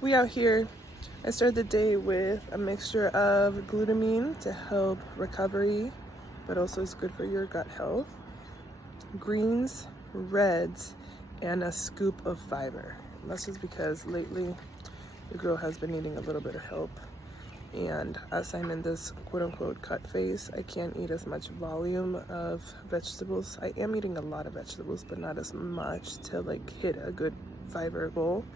We out here. I started the day with a mixture of glutamine to help recovery, but also is good for your gut health, greens, reds, and a scoop of fiber. And that's just because lately the girl has been needing a little bit of help. And as I'm in this quote-unquote cut phase, I can't eat as much volume of vegetables. I am eating a lot of vegetables, but not as much to like hit a good fiber goal.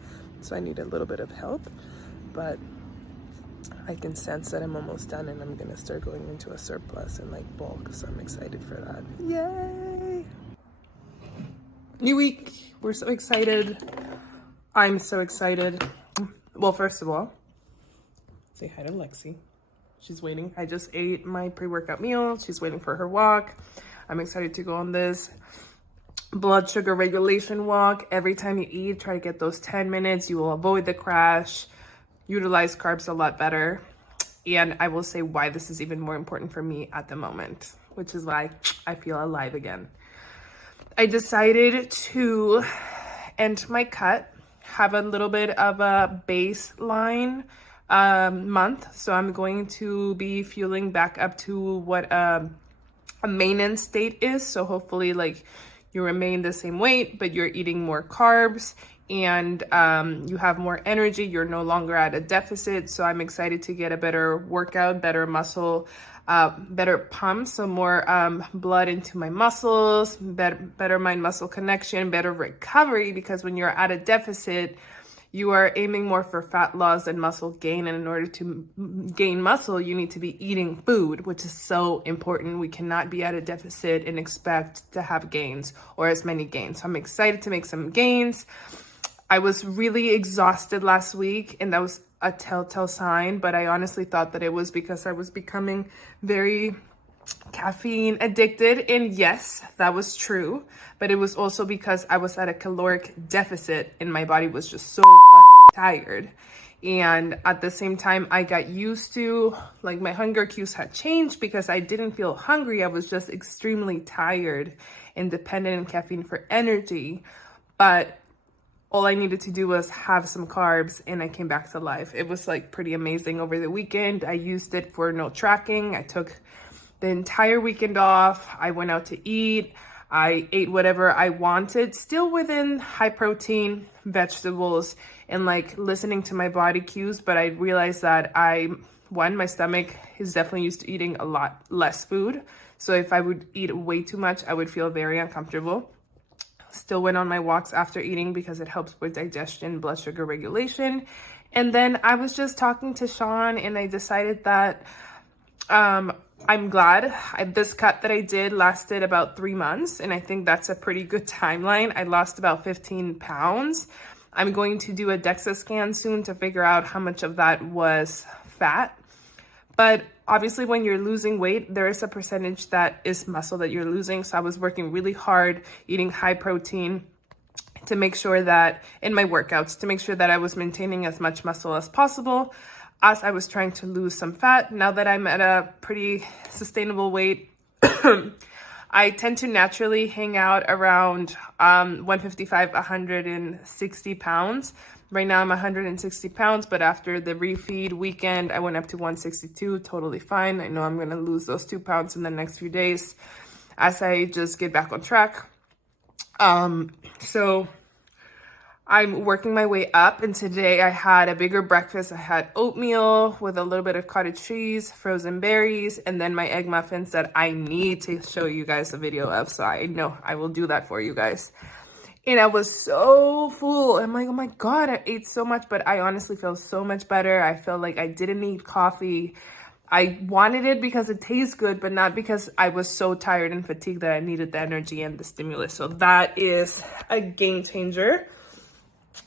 So I need a little bit of help, but I can sense that I'm almost done and I'm gonna start going into a surplus and like bulk. So I'm excited for that. Yay! New week, we're so excited. I'm so excited. Well, first of all, say hi to Lexi. She's waiting. I just ate my pre-workout meal. She's waiting for her walk. I'm excited to go on this blood sugar regulation walk. Every time you eat, try to get those 10 minutes. You will avoid the crash, utilize carbs a lot better. And I will say why this is even more important for me at the moment, which is why I feel alive again. I decided to end my cut, have a little bit of a baseline month. So I'm going to be fueling back up to what a maintenance state is. So hopefully like you remain the same weight, but you're eating more carbs and you have more energy. You're no longer at a deficit. So I'm excited to get a better workout, better muscle, better pump, so more blood into my muscles, better mind-muscle connection, better recovery, because when you're at a deficit, you are aiming more for fat loss and muscle gain. And in order to gain muscle, you need to be eating food, which is so important. We cannot be at a deficit and expect to have gains or as many gains. So I'm excited to make some gains. I was really exhausted last week, and that was a telltale sign, but I honestly thought that it was because I was becoming very caffeine addicted. And yes, that was true, but it was also because I was at a caloric deficit and my body was just so fucking tired. And at the same time, I got used to, like, my hunger cues had changed because I didn't feel hungry. I was just extremely tired and dependent on caffeine for energy. But all I needed to do was have some carbs and I came back to life. It was like pretty amazing over the weekend. I used it for no tracking. I took the entire weekend off. I went out to eat. I ate whatever I wanted, still within high protein vegetables and like listening to my body cues. But I realized that my stomach is definitely used to eating a lot less food. So if I would eat way too much, I would feel very uncomfortable. Still went on my walks after eating because it helps with digestion, blood sugar regulation. And then I was just talking to Sean and I decided that I'm glad this cut that I did lasted about 3 months. And I think that's a pretty good timeline. I lost about 15 pounds. I'm going to do a DEXA scan soon to figure out how much of that was fat. But obviously when you're losing weight, there is a percentage that is muscle that you're losing. So I was working really hard, eating high protein to make sure that in my workouts, to make sure that I was maintaining as much muscle as possible as I was trying to lose some fat. Now that I'm at a pretty sustainable weight, I tend to naturally hang out around 155, 160 pounds. Right now I'm 160 pounds, but after the refeed weekend, I went up to 162, totally fine. I know I'm gonna lose those 2 pounds in the next few days as I just get back on track. So I'm working my way up, and today I had a bigger breakfast. I had oatmeal with a little bit of cottage cheese, frozen berries, and then my egg muffins that I need to show you guys a video of. So I know I will do that for you guys. And I was so full. I'm like, oh my God, I ate so much, but I honestly feel so much better. I feel like I didn't need coffee. I wanted it because it tastes good, but not because I was so tired and fatigued that I needed the energy and the stimulus. So that is a game changer.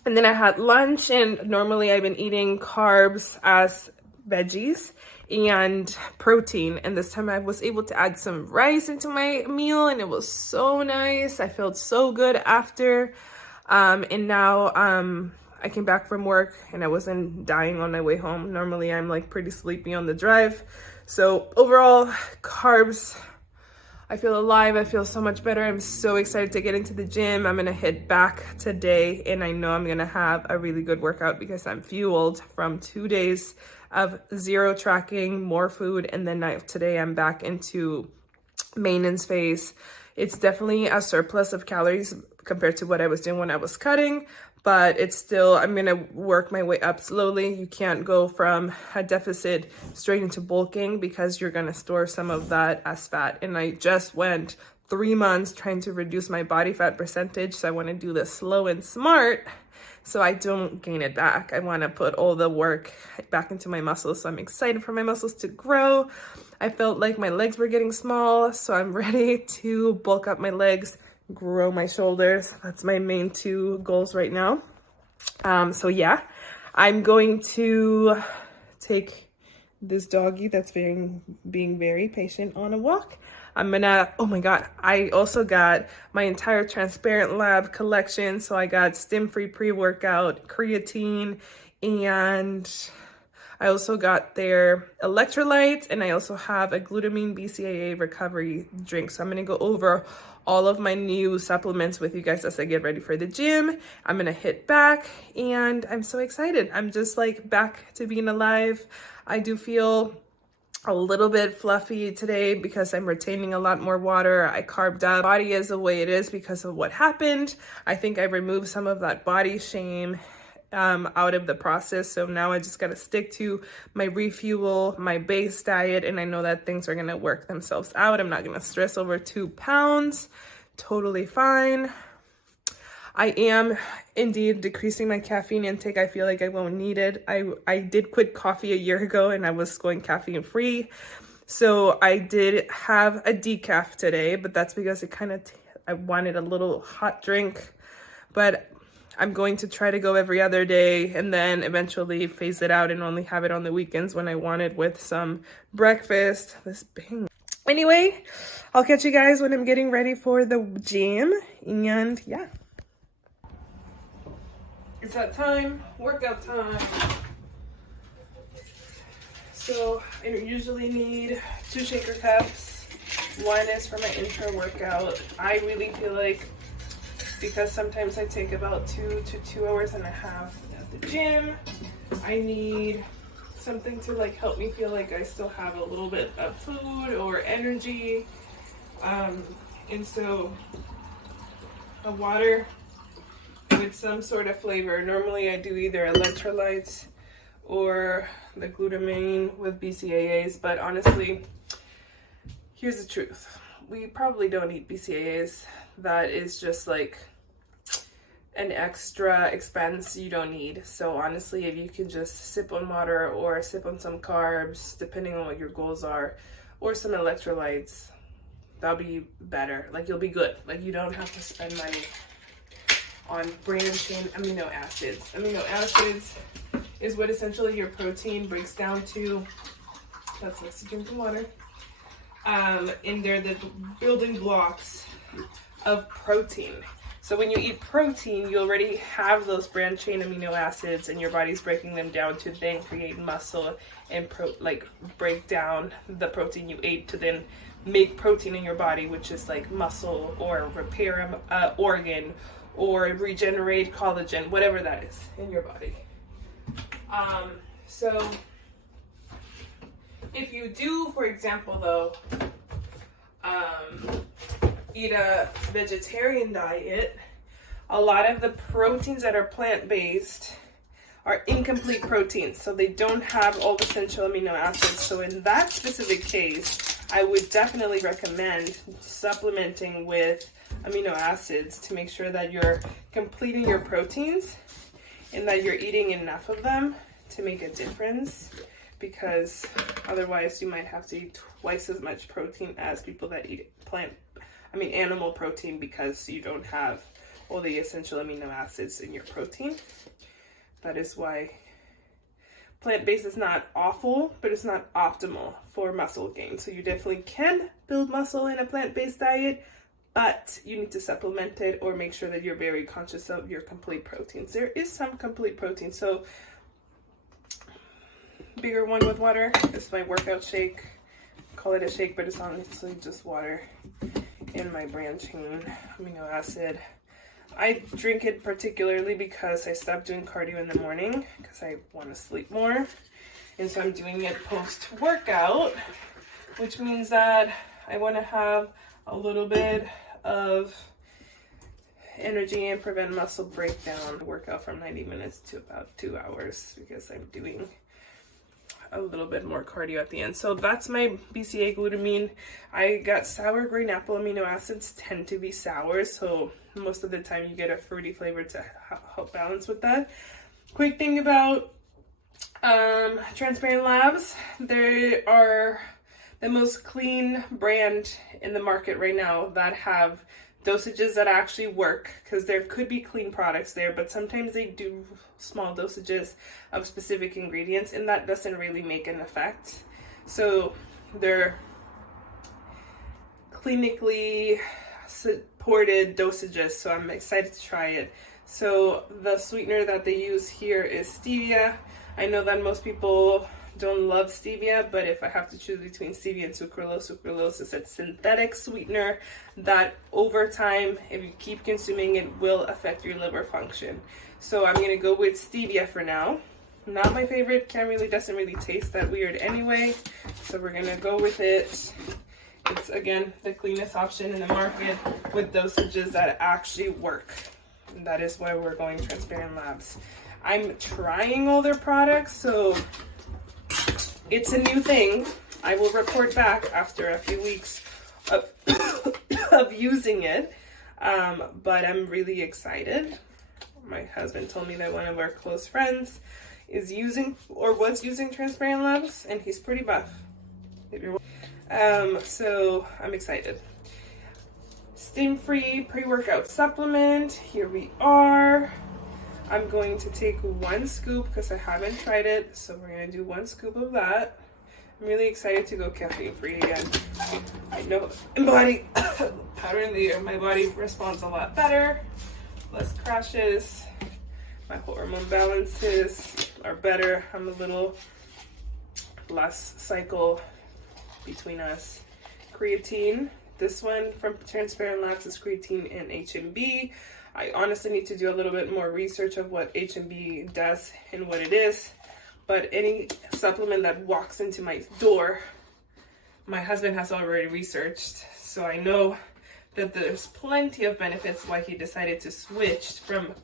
And then I had lunch, and normally I've been eating carbs as veggies and protein. And this time I was able to add some rice into my meal, and it was so nice. I felt so good after. And now I came back from work and I wasn't dying on my way home. Normally I'm like pretty sleepy on the drive. So overall, carbs I feel alive. I feel so much better. I'm so excited to get into the gym. I'm gonna hit back today, and I know I'm gonna have a really good workout because I'm fueled from 2 days of zero tracking, more food, and then today I'm back into maintenance phase. It's definitely a surplus of calories compared to what I was doing when I was cutting, but it's still, I'm gonna work my way up slowly. You can't go from a deficit straight into bulking because you're gonna store some of that as fat. And I just went 3 months trying to reduce my body fat percentage, so I wanna do this slow and smart so I don't gain it back. I wanna put all the work back into my muscles, so I'm excited for my muscles to grow. I felt like my legs were getting small, so I'm ready to bulk up my legs, grow my shoulders. That's my main 2 goals right now. So yeah, I'm going to take this doggy that's being very patient on a walk. I'm gonna, oh my God, I also got my entire Transparent Lab collection. So I got stim-free pre-workout, creatine, and I also got their electrolytes, and I also have a glutamine BCAA recovery drink. So I'm gonna go over all of my new supplements with you guys as I get ready for the gym. I'm gonna hit back, and I'm so excited. I'm just like back to being alive. I do feel a little bit fluffy today because I'm retaining a lot more water. I carved up. Body is the way it is because of what happened. I think I removed some of that body shame out of the process. So now I just got to stick to my refuel, my base diet, and I know that things are going to work themselves out. I'm not going to stress over 2 pounds. Totally fine. I am indeed decreasing my caffeine intake. I feel like I won't need it. I did quit coffee a year ago and I was going caffeine free. So I did have a decaf today, but that's because I wanted a little hot drink. But I'm going to try to go every other day and then eventually phase it out and only have it on the weekends when I want it with some breakfast. This bang. Anyway, I'll catch you guys when I'm getting ready for the gym, and yeah. It's that time, workout time. So I usually need 2 shaker cups. One is for my intro workout. I really feel like, because sometimes I take about 2 to 2.5 hours at the gym, I need something to like help me feel like I still have a little bit of food or energy. And so a water with some sort of flavor. Normally I do either electrolytes or the glutamine with BCAAs, but honestly, here's the truth. We probably don't eat BCAAs. That is just like an extra expense you don't need. So honestly, if you can just sip on water or sip on some carbs, depending on what your goals are, or some electrolytes, that'll be better. Like, you'll be good. Like, you don't have to spend money on branched chain amino acids. Amino acids is what essentially your protein breaks down to. That's next to drinking water. And they're the building blocks of protein. So when you eat protein, you already have those branched chain amino acids, and your body's breaking them down to then create muscle and break down the protein you ate to then make protein in your body, which is like muscle or repair organ or regenerate collagen, whatever that is in your body. So if you do, for example, though, eat a vegetarian diet, a lot of the proteins that are plant-based are incomplete proteins, so they don't have all the essential amino acids. So in that specific case, I would definitely recommend supplementing with amino acids to make sure that you're completing your proteins and that you're eating enough of them to make a difference, because otherwise you might have to eat twice as much protein as people that eat animal protein, because you don't have all the essential amino acids in your protein. That is why plant-based is not awful, but it's not optimal for muscle gain. So you definitely can build muscle in a plant-based diet, but you need to supplement it or make sure that you're very conscious of your complete proteins. There is some complete protein. So bigger one with water. This is my workout shake. call it a shake, but it's honestly just water and my branched-chain amino acid. I drink it particularly because I stopped doing cardio in the morning because I want to sleep more. And so I'm doing it post-workout, which means that I want to have a little bit of energy and prevent muscle breakdown. I work out from 90 minutes to about 2 hours because I'm doing a little bit more cardio at the end. So that's my BCA glutamine. I got sour green apple amino acids tend to be sour, so most of the time you get a fruity flavor to help balance with that. Quick thing about Transparent Labs, they are the most clean brand in the market right now that have dosages that actually work, because there could be clean products there, but sometimes they do small dosages of specific ingredients and that doesn't really make an effect. So they're clinically supported dosages, so I'm excited to try it. So the sweetener that they use here is stevia. I know that most people don't love stevia, but if I have to choose between stevia and sucralose, sucralose is a synthetic sweetener that over time, if you keep consuming it, will affect your liver function. So I'm gonna go with stevia for now. Not my favorite, doesn't really taste that weird anyway. So we're gonna go with it. It's again, the cleanest option in the market with dosages that actually work. And that is why we're going Transparent Labs. I'm trying all their products, so it's a new thing. I will report back after a few weeks of, of using it, but I'm really excited. My husband told me that one of our close friends is using or was using Transparent Labs, and he's pretty buff. So I'm excited. Steam-free pre-workout supplement. Here we are. I'm going to take 1 scoop because I haven't tried it, so we're gonna do 1 scoop of that. I'm really excited to go caffeine-free again. I know my body my body responds a lot better, less crashes. My hormone balances are better. I'm a little less cycle between us. Creatine. This one from Transparent Labs is creatine and HMB. I honestly need to do a little bit more research of what HMB does and what it is, but any supplement that walks into my door, my husband has already researched, so I know that there's plenty of benefits why he decided to switch from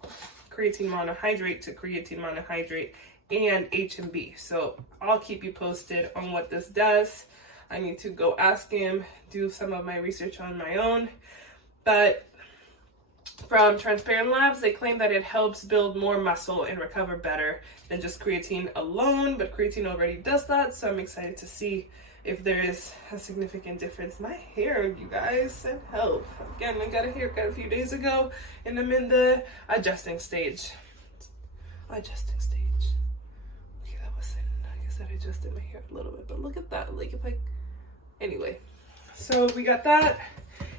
creatine monohydrate to creatine monohydrate and HMB. So I'll keep you posted on what this does. I need to go ask him, do some of my research on my own, but from Transparent Labs, they claim that it helps build more muscle and recover better than just creatine alone, but creatine already does that, so I'm excited to see if there is a significant difference. My hair, you guys, send help. Again, I got a haircut a few days ago, and I'm in the adjusting stage. Adjusting stage. Okay, that wasn't, I guess that adjusted my hair a little bit, but look at that, like if I, anyway. So we got that.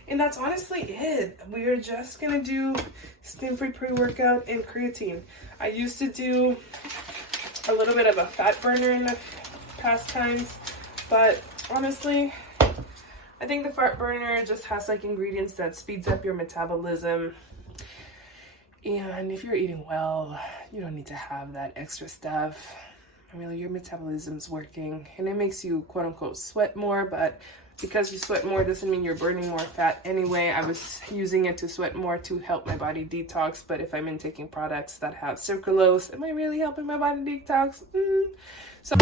And that's honestly it. We are just gonna do steam-free pre-workout and creatine. I used to do a little bit of a fat burner in the past times, but honestly, I think the fat burner just has like ingredients that speeds up your metabolism. And if you're eating well, you don't need to have that extra stuff. I mean, your metabolism's working and it makes you quote unquote sweat more, but because you sweat more doesn't mean you're burning more fat anyway. I was using it to sweat more to help my body detox, but if I'm taking products that have sucralose, am I really helping my body detox? So